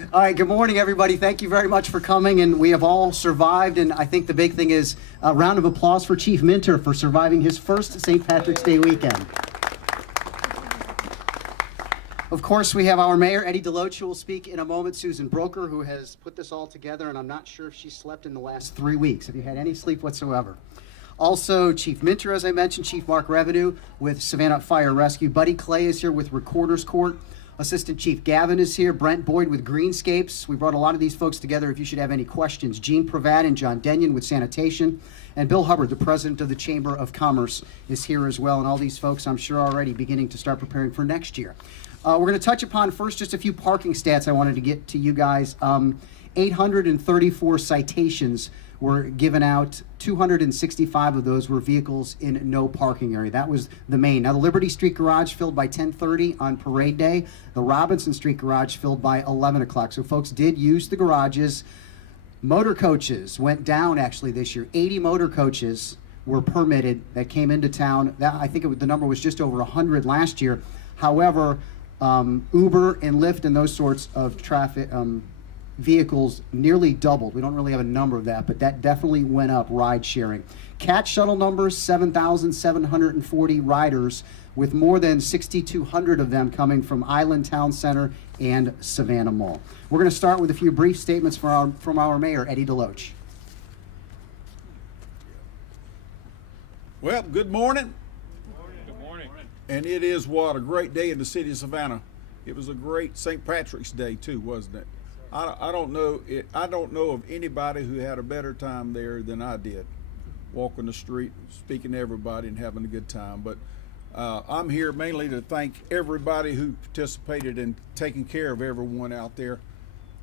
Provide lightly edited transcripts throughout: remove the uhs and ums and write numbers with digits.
All right, good morning, everybody. Thank you very much for coming, and we have all survived, and I think the big thing is a round of applause for Chief Minter for surviving his first St. Patrick's Day weekend. Of course, we have our mayor, Eddie DeLoach, who will speak in a moment. Susan Broker, who has put this all together, and I'm not sure if she slept in the last 3 weeks, if you had any sleep whatsoever. Also, Chief Minter, as I mentioned, Chief Mark Revenue with Savannah Fire Rescue. Buddy Clay is here with Recorder's Court. Assistant Chief Gavin is here. Brent Boyd with Greenscapes. We brought a lot of these folks together if you should have any questions. Gene Pravat and John Denyon with Sanitation. And Bill Hubbard, the president of the Chamber of Commerce, is here as well. And all these folks, I'm sure, are already beginning to start preparing for next year. We're going to touch upon first just a few parking stats I wanted to get to you guys. 834 citations were given out. 265 of those were vehicles in no parking area. That was the main. Now, the Liberty Street Garage filled by 10:30 on Parade Day. The Robinson Street Garage filled by 11 o'clock. So folks did use the garages. Motor coaches went down actually this year. 80 motor coaches were permitted that came into town. That, I think the number was just over 100 last year. However, Uber and Lyft and those sorts of traffic vehicles nearly doubled. We don't really have a number of that, but that definitely went up, ride sharing. Cat shuttle numbers, 7,740 riders, with more than 6,200 of them coming from Island Town Center and Savannah Mall. We're going to start with a few brief statements from our mayor, Eddie DeLoach. Well, good morning. Good morning. And it is what a great day in the city of Savannah. It was a great St. Patrick's Day too, wasn't it? I don't know of anybody who had a better time there than I did, walking the street, speaking to everybody, and having a good time. But I'm here mainly to thank everybody who participated in taking care of everyone out there.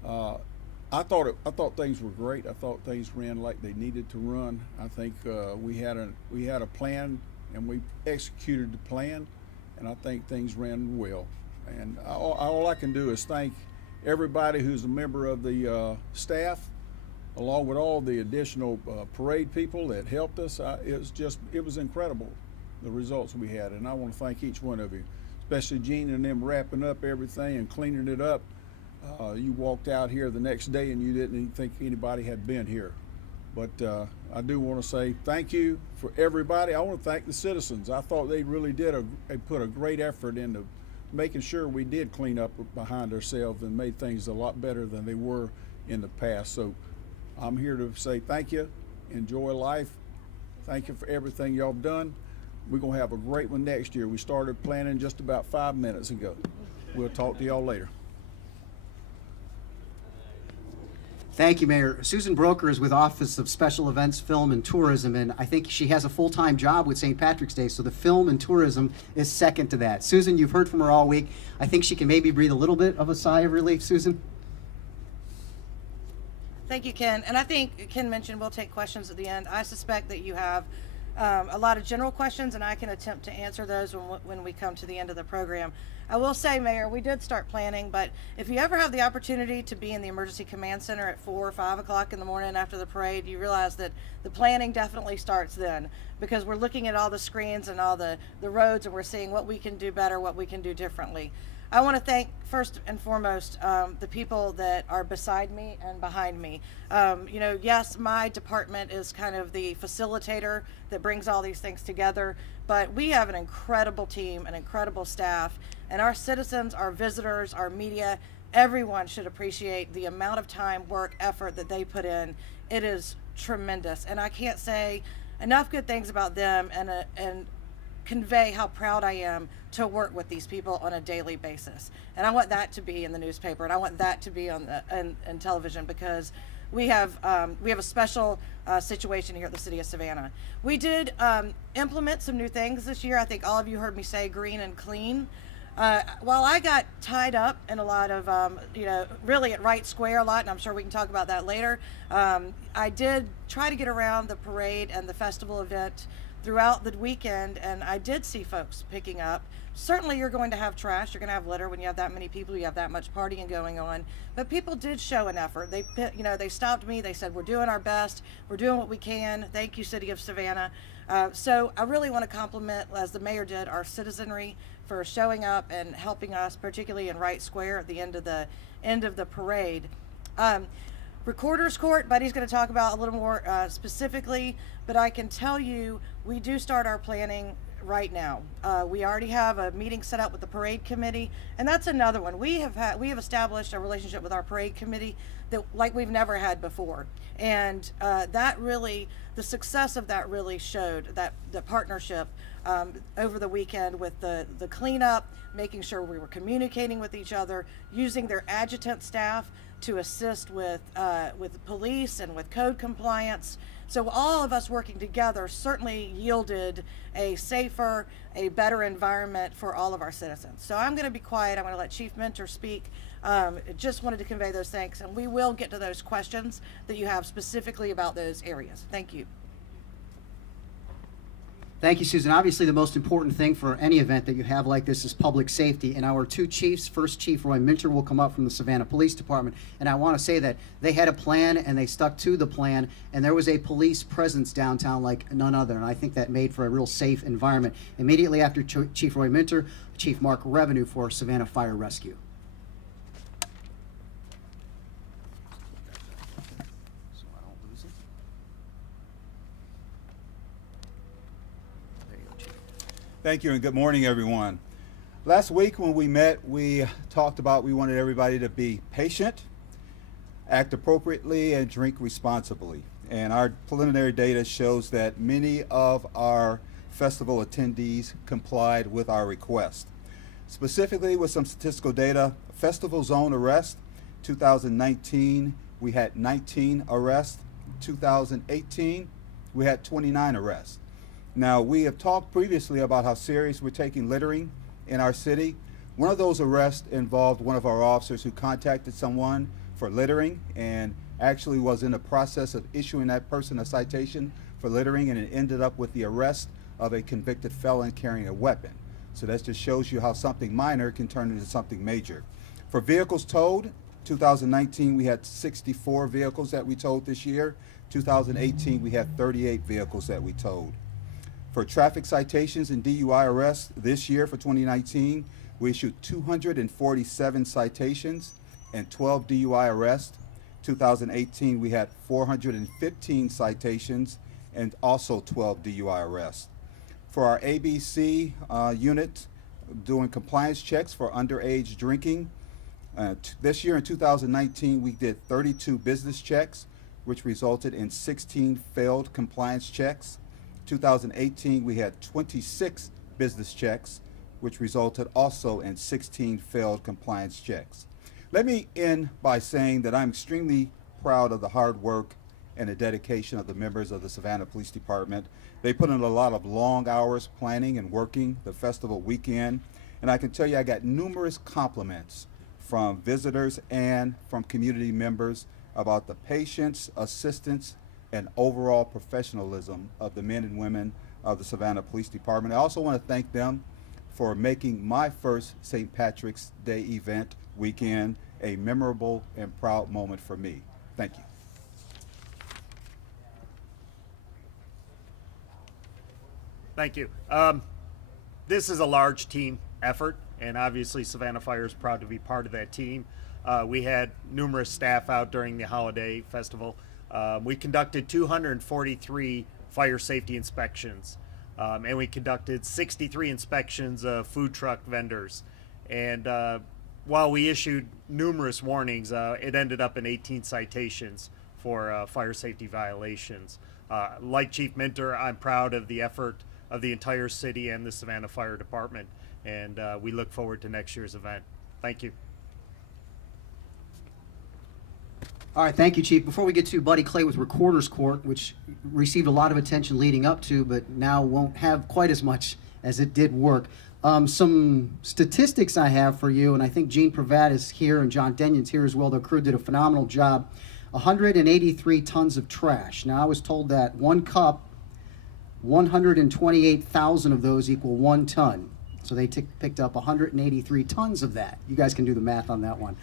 I thought things were great. I thought things ran like they needed to run. I think we had a plan, and we executed the plan, and I think things ran well. And all I can do is thank everybody who's a member of the staff, along with all the additional parade people that helped us. It was incredible, the results we had, and I want to thank each one of you, especially Gene and them wrapping up everything and cleaning it up. You walked out here the next day and you didn't even think anybody had been here. But I do want to say thank you for everybody. I want to thank the citizens. I thought they really they put a great effort into making sure we did clean up behind ourselves and made things a lot better than they were in the past. So I'm here to say thank you. Enjoy life. Thank you for everything y'all have done. We're going to have a great one next year. We started planning just about 5 minutes ago. We'll talk to y'all later. Thank you, Mayor. Susan Broker is with Office of Special Events, Film, and Tourism, and I think she has a full-time job with St. Patrick's Day, so the film and tourism is second to that. Susan, you've heard from her all week. I think she can maybe breathe a little bit of a sigh of relief, Susan. Thank you, Ken. And I think Ken mentioned we'll take questions at the end. I suspect that you have a lot of general questions, and I can attempt to answer those when we come to the end of the program. I will say, Mayor, we did start planning, but if you ever have the opportunity to be in the Emergency Command Center at 4 or 5 o'clock in the morning after the parade, you realize that the planning definitely starts then, because we're looking at all the screens and all the roads, and we're seeing what we can do better, what we can do differently. I want to thank, first and foremost, the people that are beside me and behind me. Yes, my department is kind of the facilitator that brings all these things together, but we have an incredible team, an incredible staff, and our citizens, our visitors, our media, everyone should appreciate the amount of time, work, effort that they put in. It is tremendous, and I can't say enough good things about them and convey how proud I am to work with these people on a daily basis. And I want that to be in the newspaper, and I want that to be on in television, because we have a special situation here at the City of Savannah. We did implement some new things this year. I think all of you heard me say green and clean. While I got tied up in a lot of, really at Wright Square a lot, and I'm sure we can talk about that later, I did try to get around the parade and the festival event throughout the weekend, and I did see folks picking up. Certainly you're going to have trash, you're going to have litter when you have that many people, you have that much partying going on, but people did show an effort. They stopped me, they said, we're doing our best, we're doing what we can, thank you, City of Savannah. So I really want to compliment, as the mayor did, our citizenry for showing up and helping us, particularly in Wright Square at the end of the parade. Recorder's Court, Buddy's going to talk about a little more specifically, but I can tell you we do start our planning right now. We already have a meeting set up with the parade committee, and that's another one. We have established a relationship with our parade committee that like we've never had before, and that really, the success of that really showed that the partnership over the weekend with the cleanup, making sure we were communicating with each other, using their adjutant staff to assist with police and with code compliance. So all of us working together certainly yielded a safer, a better environment for all of our citizens. So I'm going to be quiet. I'm going to let Chief Minter speak. Just wanted to convey those thanks, and we will get to those questions that you have specifically about those areas. Thank you. Thank you, Susan. Obviously, the most important thing for any event that you have like this is public safety. And our two chiefs, First Chief Roy Minter will come up from the Savannah Police Department. And I want to say that they had a plan and they stuck to the plan. And there was a police presence downtown like none other. And I think that made for a real safe environment. Immediately after Chief Roy Minter, Chief Mark Revenue for Savannah Fire Rescue. Thank you and good morning, everyone. Last week when we met, we talked about we wanted everybody to be patient, act appropriately, and drink responsibly. And our preliminary data shows that many of our festival attendees complied with our request. Specifically with some statistical data, festival zone arrest, 2019, we had 19 arrests. 2018, we had 29 arrests. Now, we have talked previously about how serious we're taking littering in our city. One of those arrests involved one of our officers who contacted someone for littering and actually was in the process of issuing that person a citation for littering, and it ended up with the arrest of a convicted felon carrying a weapon. So that just shows you how something minor can turn into something major. For vehicles towed, 2019 we had 64 vehicles that we towed this year. 2018 we had 38 vehicles that we towed. For traffic citations and DUI arrests this year for 2019, we issued 247 citations and 12 DUI arrests. 2018, we had 415 citations and also 12 DUI arrests. For our ABC unit, doing compliance checks for underage drinking, this year in 2019, we did 32 business checks, which resulted in 16 failed compliance checks. 2018, we had 26 business checks, which resulted also in 16 failed compliance checks. Let me end by saying that I'm extremely proud of the hard work and the dedication of the members of the Savannah Police Department. They put in a lot of long hours planning and working the festival weekend, and I can tell you I got numerous compliments from visitors and from community members about the patience, assistance, and overall professionalism of the men and women of the Savannah Police Department. I also want to thank them for making my first St. Patrick's Day event weekend a memorable and proud moment for me. Thank you. Thank you. This is a large team effort, and obviously Savannah Fire is proud to be part of that team. We had numerous staff out during the holiday festival. We conducted 243 fire safety inspections, and we conducted 63 inspections of food truck vendors. And while we issued numerous warnings, it ended up in 18 citations for fire safety violations. Like Chief Minter, I'm proud of the effort of the entire city and the Savannah Fire Department, and we look forward to next year's event. Thank you. All right, thank you, Chief. Before we get to Buddy Clay with Recorder's Court, which received a lot of attention leading up to, but now won't have quite as much as it did work. Some statistics I have for you, and I think Gene Pravat is here and John Denyon's here as well. The crew did a phenomenal job. 183 tons of trash. Now, I was told that one cup, 128,000 of those equal 1 ton. So they picked up 183 tons of that. You guys can do the math on that one.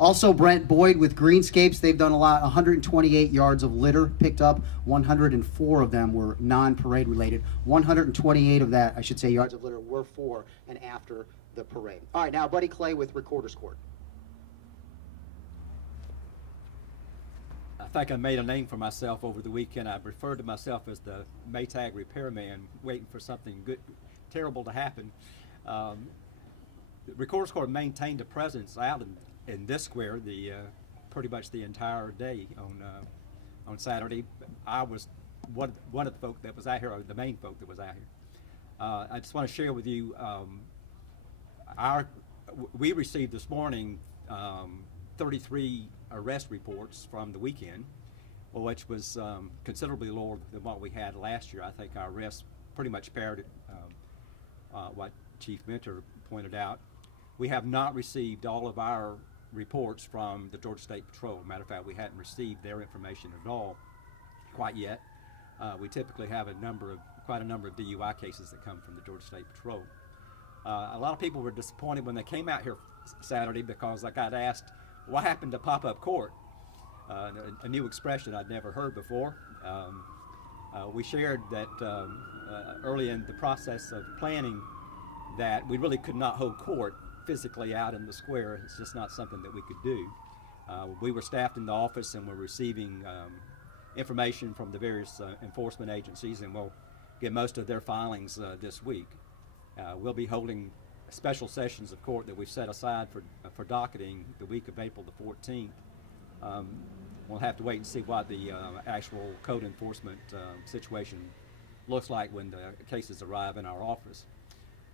Also, Brent Boyd with Greenscapes, they've done a lot, 128 yards of litter picked up. 104 of them were non-parade related. 128 of that, I should say, yards of litter were for and after the parade. All right, now Buddy Clay with Recorder's Court. I think I made a name for myself over the weekend. I referred to myself as the Maytag repairman, waiting for something good, terrible to happen. The Recorder's Court maintained a presence out in this square pretty much the entire day on Saturday. I was one of the folk that was out here, or the main folk that was out here. I just want to share with you, we received this morning 33 arrest reports from the weekend, which was considerably lower than what we had last year. I think our arrests pretty much parroted what Chief Mentor pointed out. We have not received all of our reports from the Georgia State Patrol. Matter of fact, we hadn't received their information at all quite yet. We typically have quite a number of DUI cases that come from the Georgia State Patrol. A lot of people were disappointed when they came out here Saturday because I got asked, what happened to pop-up court? A new expression I'd never heard before. We shared that early in the process of planning that we really could not hold court physically out in the square. It's just not something that we could do. We were staffed in the office and were receiving information from the various enforcement agencies, and we'll get most of their filings this week. We'll be holding special sessions of court that we've set aside for docketing the week of April the 14th. We'll have to wait and see what the actual code enforcement situation looks like when the cases arrive in our office.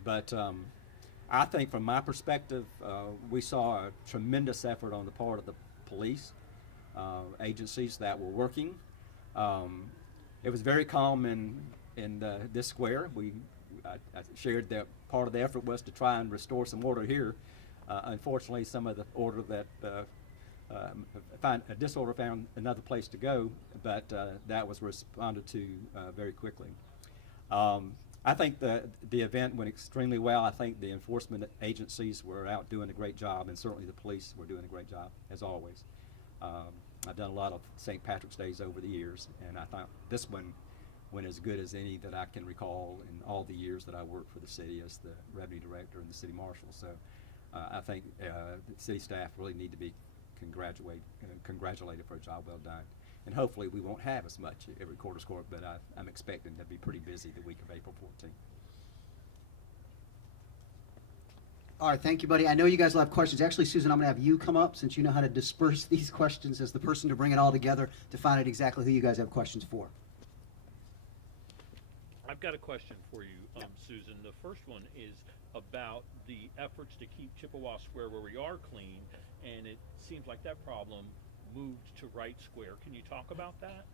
But I think from my perspective, we saw a tremendous effort on the part of the police agencies that were working. It was very calm in this square. I shared that part of the effort was to try and restore some order here. Unfortunately, some of the order that disorder found another place to go, but that was responded to very quickly. I think the event went extremely well. I think the enforcement agencies were out doing a great job, and certainly the police were doing a great job, as always. I've done a lot of St. Patrick's Days over the years, and I thought this one went as good as any that I can recall in all the years that I worked for the city as the revenue director and the city marshal. So I think the city staff really need to be congratulated for a job well done. And hopefully we won't have as much at Recorder's Court, but I'm expecting to be pretty busy the week of April 14th. All right, thank you, buddy. I know you guys will have questions. Actually, Susan, I'm going to have you come up since you know how to disperse these questions as the person to bring it all together to find out exactly who you guys have questions for. I've got a question for you, Susan. The first one is about the efforts to keep Chippewa Square where we are clean, and it seems like that problem moved to Wright Square. Can you talk about that?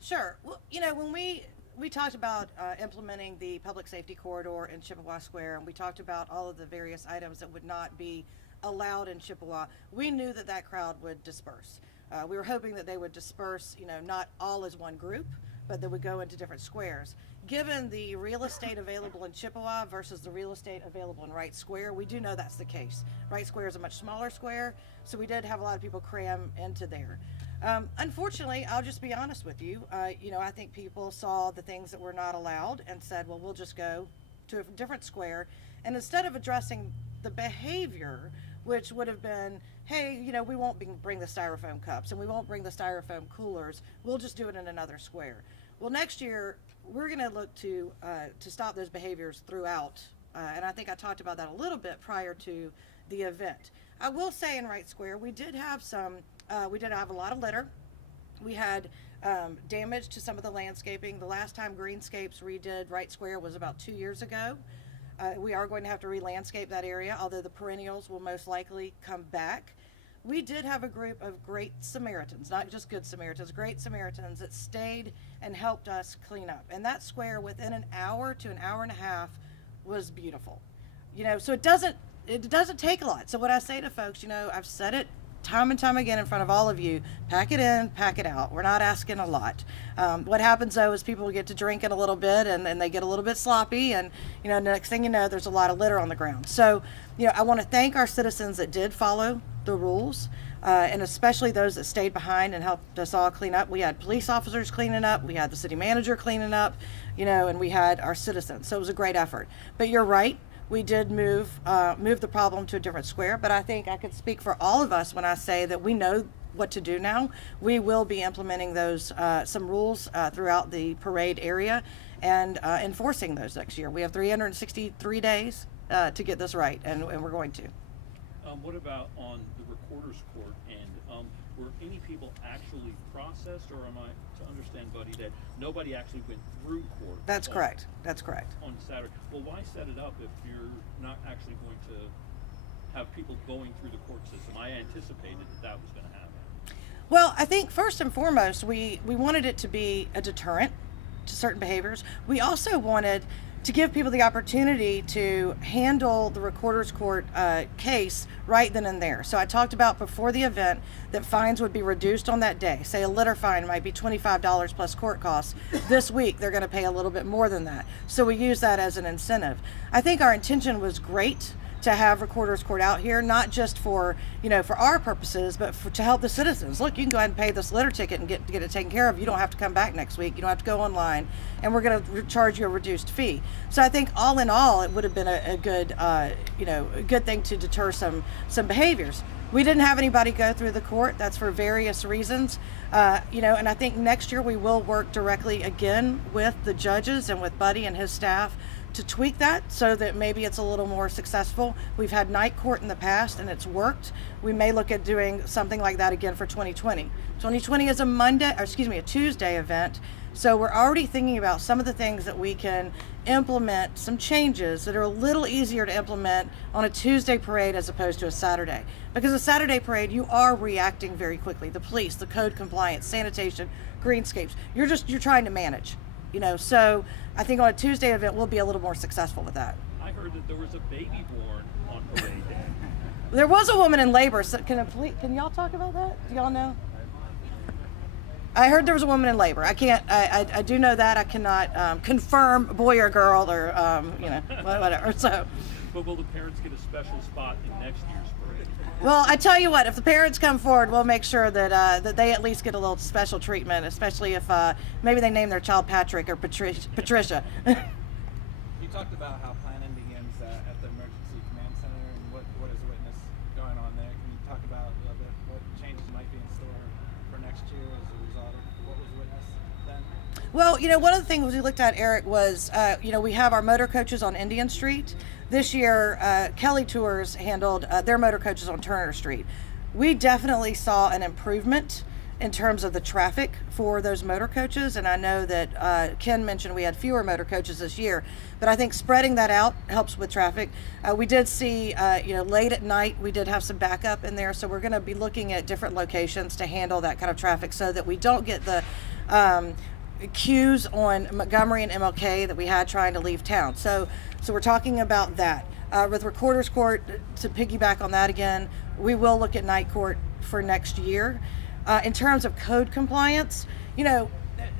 Sure. Well, when we talked about implementing the public safety corridor in Chippewa Square, and we talked about all of the various items that would not be allowed in Chippewa, we knew that crowd would disperse. We were hoping that they would disperse, not all as one group, but they would go into different squares. Given the real estate available in Chippewa versus the real estate available in Wright Square, we do know that's the case. Wright Square is a much smaller square, so we did have a lot of people cram into there. Unfortunately, I'll just be honest with you. I think people saw the things that were not allowed and said, well, we'll just go to a different square. And instead of addressing the behavior, which would have been, hey, we won't bring the styrofoam cups and we won't bring the styrofoam coolers. We'll just do it in another square. Well, next year, we're going to look to stop those behaviors throughout. And I think I talked about that a little bit prior to the event. I will say in Wright Square, we did have a lot of litter. We had damage to some of the landscaping. The last time Greenscapes redid Wright Square was about 2 years ago. We are going to have to re-landscape that area, although the perennials will most likely come back. We did have a group of great Samaritans, not just good Samaritans, great Samaritans that stayed and helped us clean up. And that square within an hour to an hour and a half was beautiful. So it doesn't take a lot. So what I say to folks, I've said it time and time again in front of all of you, pack it in, pack it out. We're not asking a lot. What happens though is people get to drinking a little bit and they get a little bit sloppy, and next thing you know, there's a lot of litter on the ground. So I want to thank our citizens that did follow the rules. And especially those that stayed behind and helped us all clean up. We had police officers cleaning up, we had the city manager cleaning up, and we had our citizens. So it was a great effort. But you're right, we did move the problem to a different square. But I think I could speak for all of us when I say that we know what to do now. We will be implementing those some rules throughout the parade area and enforcing those next year. We have 363 days to get this right, and we're going to. What about on the recorder's court, and were any people actually processed, or am I to understand, Buddy, that nobody actually went through court? That's correct. That's correct. On Saturday. Well, why set it up if you're not actually going to have people going through the court system? I anticipated that was going to happen. Well, I think first and foremost, we wanted it to be a deterrent to certain behaviors. We also wanted to give people the opportunity to handle the recorder's court case right then and there. So I talked about before the event that fines would be reduced on that day. Say a litter fine might be $25 plus court costs. This week they're going to pay a little bit more than that. So we use that as an incentive. I think our intention was great to have recorder's court out here, not just for for our purposes, but to help the citizens. Look, you can go ahead and pay this litter ticket and get it taken care of. You don't have to come back next week. You don't have to go online, and we're going to charge you a reduced fee. So I think all in all, it would have been a good a good thing to deter some behaviors. We didn't have anybody go through the court. That's for various reasons. And I think next year we will work directly again with the judges and with Buddy and his staff to tweak that so that maybe it's a little more successful. We've had night court in the past and it's worked. We may look at doing something like that again for 2020. 2020 is a Tuesday event. So we're already thinking about some of the things that we can implement, some changes that are a little easier to implement on a Tuesday parade as opposed to a Saturday. Because a Saturday parade, you are reacting very quickly. The police, the code compliance, sanitation, greenscapes, you're trying to manage. So I think on a Tuesday event, we'll be a little more successful with that. I heard that there was a baby born on parade day. There was a woman in labor. So can y'all talk about that? Do y'all know? I heard there was a woman in labor. I can't. I do know that. I cannot confirm boy or girl or whatever. So. But will the parents get a special spot in next year's parade? Well, I tell you what, if the parents come forward, we'll make sure that they at least get a little special treatment, especially if maybe they name their child Patrick or Patricia. You talked about how planning begins at the Emergency Command Center, and what is witnessed going on there. Can you talk about a little bit what changes might be in store for next year as a result of what was witnessed then? Well, one of the things we looked at, Eric, was we have our motor coaches on Indian Street. This year, Kelly Tours handled their motor coaches on Turner Street. We definitely saw an improvement in terms of the traffic for those motor coaches, and I know that Ken mentioned we had fewer motor coaches this year, but I think spreading that out helps with traffic. We did see, late at night, we did have some backup in there, so we're going to be looking at different locations to handle that kind of traffic so that we don't get the queues on Montgomery and MLK that we had trying to leave town. So we're talking about that. With Recorder's Court, to piggyback on that again, we will look at night court for next year. In terms of code compliance,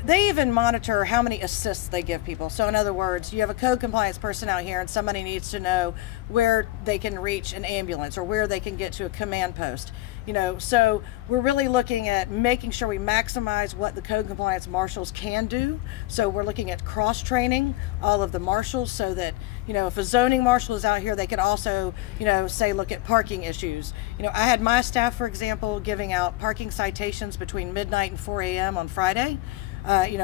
they even monitor how many assists they give people. So in other words, you have a code compliance person out here and somebody needs to know where they can reach an ambulance or where they can get to a command post. So we're really looking at making sure we maximize what the code compliance marshals can do. So we're looking at cross training all of the marshals so that, if a zoning marshal is out here, they can also, say, look at parking issues. I had my staff, for example, giving out parking citations between midnight and 4 a.m. on Friday.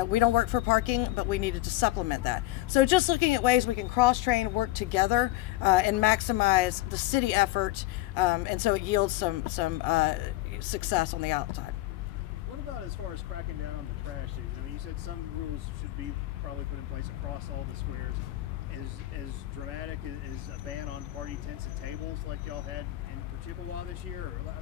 We don't work for parking, but we needed to supplement that. So just looking at ways we can cross-train, work together, and maximize the city effort, and so it yields some success on the outside. What about as far as cracking down on the trash use? I mean, you said some rules should be probably put in place across all the squares. As dramatic as a ban on party tents and tables like y'all had for Chippewa this year? Or,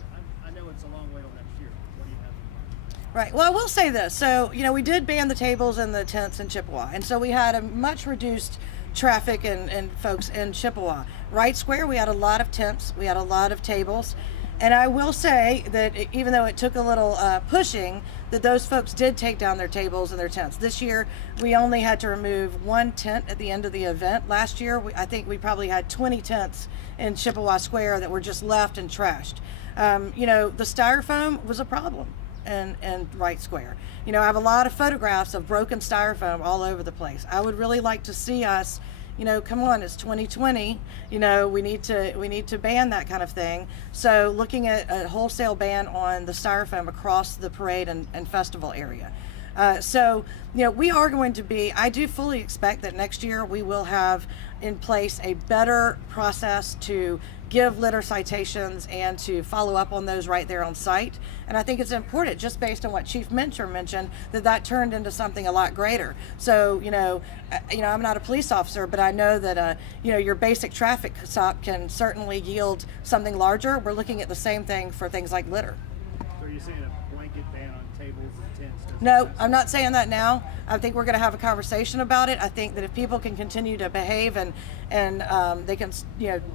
I know it's a long way till next year. What do you have in mind? Right. Well, I will say this. So, we did ban the tables and the tents in Chippewa. And so we had a much reduced traffic and folks in Chippewa. Wright Square, we had a lot of tents. We had a lot of tables. And I will say that even though it took a little pushing, that those folks did take down their tables and their tents. This year, we only had to remove one tent at the end of the event. Last year, I think we probably had 20 tents in Chippewa Square that were just left and trashed. The styrofoam was a problem in Wright Square. I have a lot of photographs of broken styrofoam all over the place. I would really like to see us, come on, it's 2020. We need to ban that kind of thing. So looking at a wholesale ban on the styrofoam across the parade and festival area. We are going to be, I do fully expect that next year we will have in place a better process to give litter citations and to follow up on those right there on site. And I think it's important, just based on what Chief Minter mentioned, that turned into something a lot greater. So, I'm not a police officer, but I know that, your basic traffic stop can certainly yield something larger. We're looking at the same thing for things like litter. So you're saying a blanket ban on tables and tents? No, I'm not saying that now. I think we're going to have a conversation about it. I think that if people can continue to behave and they can,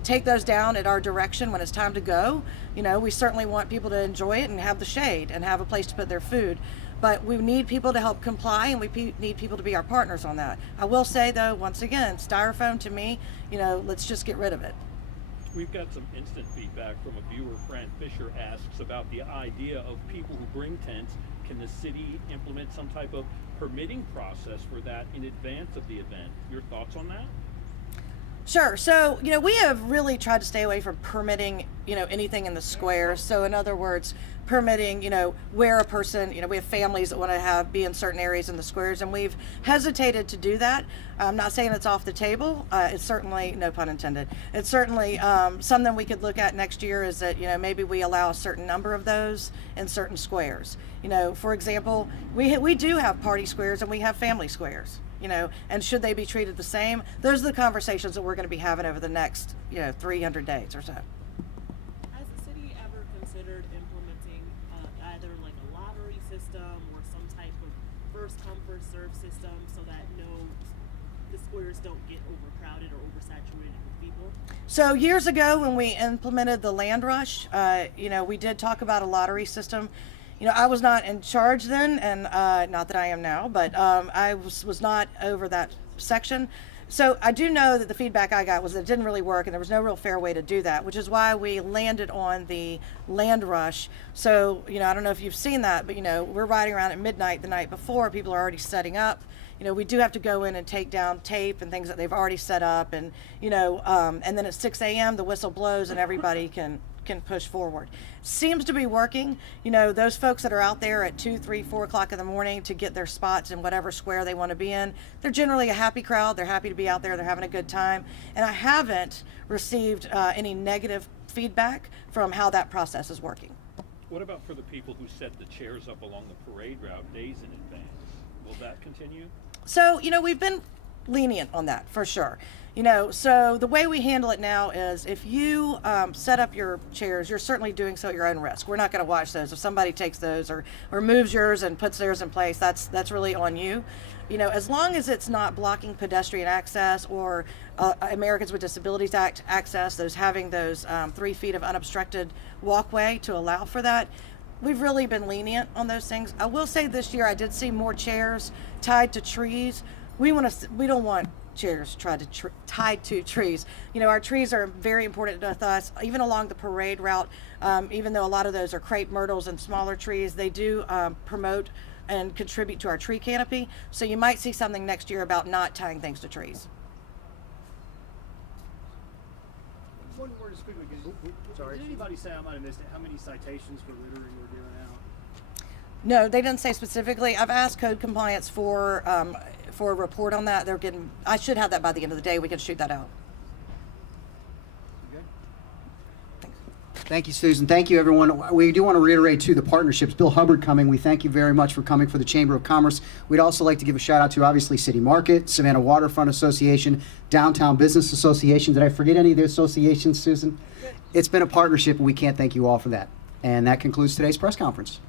take those down at our direction when it's time to go, we certainly want people to enjoy it and have the shade and have a place to put their food. But we need people to help comply, and we need people to be our partners on that. I will say, though, once again, styrofoam to me, let's just get rid of it. We've got some instant feedback from a viewer. Fran Fisher asks about the idea of people who bring tents. Can the city implement some type of permitting process for that in advance of the event? Your thoughts on that? Sure. So, we have really tried to stay away from permitting, anything in the square. So in other words, permitting, where a person, we have families that want to be in certain areas in the squares, and we've hesitated to do that. I'm not saying it's off the table. It's certainly, no pun intended, it's certainly something we could look at next year, is that, maybe we allow a certain number of those in certain squares. For example, we do have party squares and we have family squares. And should they be treated the same? Those are the conversations that we're going to be having over the next, 300 days or so. Has the city ever considered implementing either like a lottery system or some type of first come first serve system so that the squares don't get overcrowded or oversaturated with people? So years ago, when we implemented the land rush, we did talk about a lottery system. I was not in charge then, and not that I am now, but I was not over that section. So I do know that the feedback I got was that it didn't really work, and there was no real fair way to do that, which is why we landed on the land rush. So, I don't know if you've seen that, but, we're riding around at midnight the night before. People are already setting up. We do have to go in and take down tape and things that they've already set up. And, and then at 6 a.m. the whistle blows and everybody can push forward. Seems to be working. Those folks that are out there at 2, 3, 4 o'clock in the morning to get their spots in whatever square they want to be in, they're generally a happy crowd. They're happy to be out there. They're having a good time. And I haven't received any negative feedback from how that process is working. What about for the people who set the chairs up along the parade route days in advance? Will that continue? So, we've been lenient on that for sure. So the way we handle it now is if you set up your chairs, you're certainly doing so at your own risk. We're not going to watch those. If somebody takes those or moves yours and puts theirs in place, that's really on you. As long as it's not blocking pedestrian access or Americans with Disabilities Act access, having those 3 feet of unobstructed walkway to allow for that, we've really been lenient on those things. I will say this year I did see more chairs tied to trees. We don't want chairs tied to trees. Our trees are very important to us, even along the parade route. Even though a lot of those are crepe myrtles and smaller trees, they do promote and contribute to our tree canopy. So you might see something next year about not tying things to trees. One word just quickly again. Sorry. Did anybody say, I might have missed it, how many citations for littering we're giving out? No, they didn't say specifically. I've asked code compliance for a report on that. I should have that by the end of the day. We can shoot that out. Thank you, Susan. Thank you, everyone. We do want to reiterate, too, the partnerships. Bill Hubbard coming. We thank you very much for coming for the Chamber of Commerce. We'd also like to give a shout out to, obviously, City Market, Savannah Waterfront Association, Downtown Business Association. Did I forget any of the associations, Susan? It's been a partnership, and we can't thank you all for that. And that concludes today's press conference.